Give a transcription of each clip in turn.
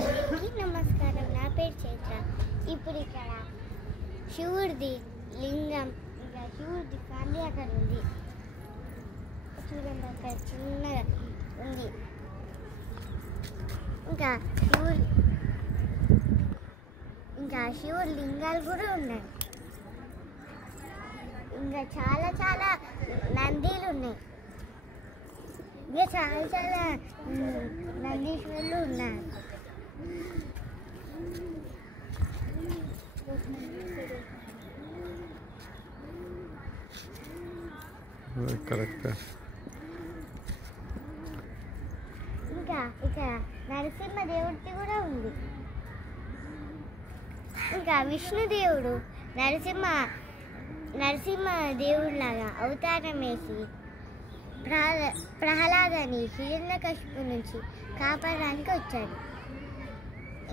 అందరికీ నమస్కారం. నా పేరు చైత్ర. ఇప్పుడు ఇక్కడ శివుడిది లింగం, ఇంకా శివుడిది ఫ్యామిలీ అక్కడ ఉంది. చూడండి, అక్కడ చిన్నగా ఉంది. ఇంకా శివుడి లింగాలు కూడా ఉన్నాయి. ఇంకా చాలా చాలా నందీలు ఉన్నాయి. ఇంకా చాలా చాలా నందీశ్వరులు ఉన్నారు. కరెక్ట్. ఇంకా ఇక్కడ నరసింహ దేవుడికి కూడా ఉంది. ఇంకా విష్ణుదేవుడు నరసింహ దేవుడిలాగా అవతారం వేసి ప్రహ్లాదని హిరణ్యకశిపు నుంచి కాపాడడానికి వచ్చాడు.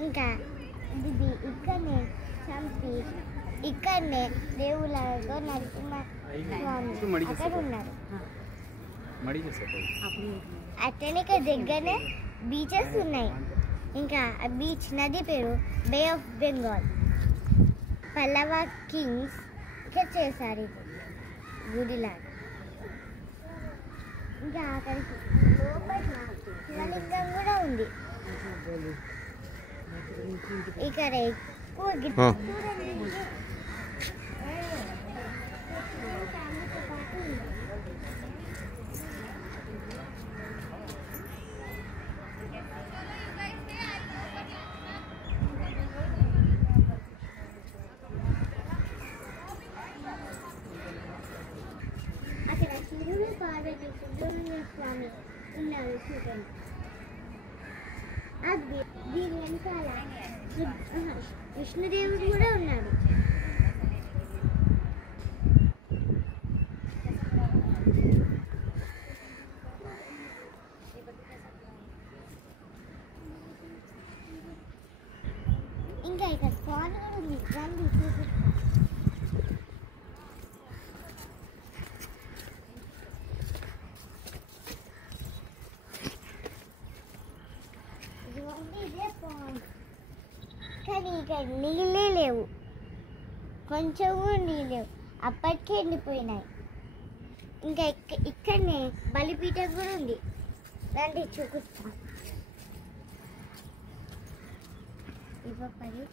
ఇంకా ఇది ఇక్కడనే చంపి ఇక్కడనే దేవుళ్ళతో నరసింహ స్వామి అక్కడ ఉన్నారు. అట్లనే ఇక్కడ దగ్గరనే బీచెస్ ఉన్నాయి. ఇంకా ఆ బీచ్ నది పేరు బే ఆఫ్ బెంగాల్. పల్లవ కింగ్స్ ఇక్కడ చేశారు ఇది గుడిలాగా. ఇంకా అక్కడికి లోపల శివలింగం కూడా ఉంది. ఇక్కడ ఎక్కువ అక్కడ శివుడు పార్వతి సుబ్రహ్మణ్య స్వామి ఉన్నారు. చూడండి, దీని వెనకాల విష్ణుదేవుడు కూడా ఉన్నాడు. ఇంకా ఇక్కడ స్పాట్ కూడా ఉంది. రండి చూపిస్తా. కానీ ఇక్కడ నీళ్ళే లేవు, కొంచెం కూడా నీళ్ళు లేవు, అప్పటికే ఎండిపోయినాయి. ఇంకా ఇక్కడనే బలిపీఠం కూడా ఉంది. రండి చూపిస్తా. ఇవ్వపడి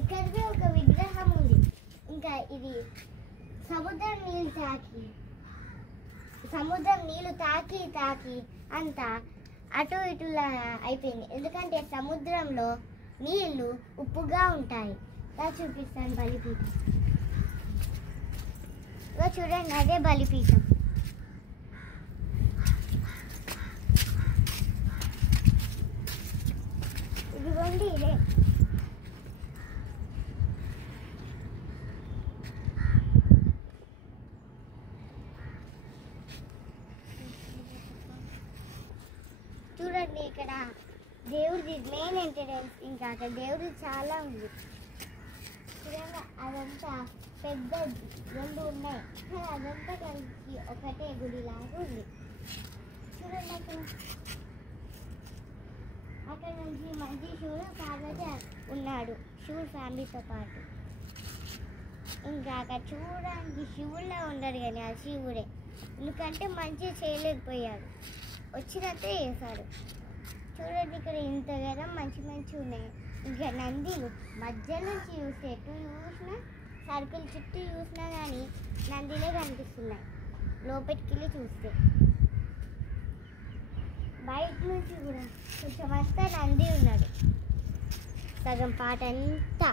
ఇక్కడ ఒక విగ్రహం ఉంది. ఇంకా ఇది సముద్రం నీళ్ళు తాకి అంతా అటు ఇటులా అయిపోయింది. ఎందుకంటే సముద్రంలో నీళ్లు ఉప్పుగా ఉంటాయి. చూపిస్తాను బలిపీఠం. చూడండి, అదే బలిపీఠం. ఇదిగోండి, ఇదే. చూడండి, ఇక్కడ దేవుడిది మెయిన్ ఎంట్రన్స్. ఇంకా అక్కడ దేవుడి చాలా ఉంది. చూడండి, అదంతా పెద్ద రెండు ఉన్నాయి. అదంతా కలిసి ఒకటే గుడిలాగా ఉంది. చూడండి, అక్కడ నుంచి మంచి శివుడు పార్వతి ఉన్నాడు, శివుడు ఫ్యామిలీతో పాటు. ఇంకా అక్కడ చూడడానికి శివుడిలా ఉండడు, కానీ ఆ శివుడే. ఎందుకంటే మంచిగా చేయలేకపోయాడు, వచ్చినట్టే చేశాడు. చూడండి, ఇక్కడ ఇంత కదా మంచి ఉన్నాయి. ఇంకా నందిలు మధ్య నుంచి చూస్తే ఎటు చూసినా, సర్కిల్ చుట్టూ చూసినా కానీ నందిలే కనిపిస్తున్నాయి. లోపలికి వెళ్ళి చూస్తే బయట నుంచి కూడా కొంచెం వస్తే నంది ఉన్నాడు. సగం పాట అంతా